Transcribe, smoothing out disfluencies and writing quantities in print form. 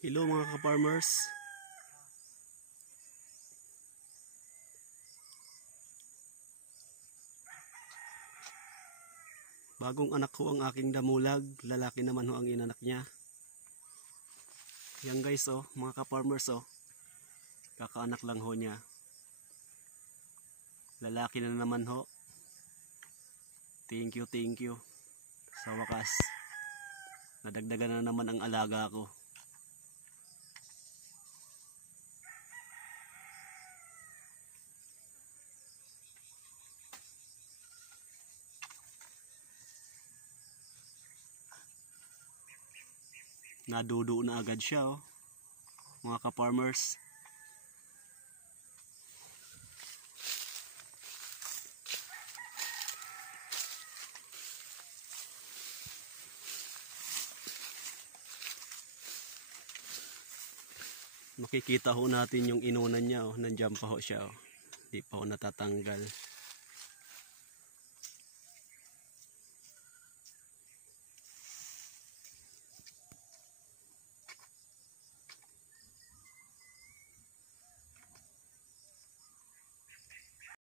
Hello mga ka-farmers. Bagong anak ko ang aking damulag. Lalaki naman ho ang inanak niya. Yan guys oh, mga ka-farmers oh. Kakaanak lang ho niya. Lalaki na naman ho. Thank you. Sa wakas, nadagdagan na naman ang alaga ko. Nadudo na agad siya oh, mga ka-farmers. Makikita ho natin yung inunan niya oh, nandiyan pa ho siya oh. Di pa ho natatanggal.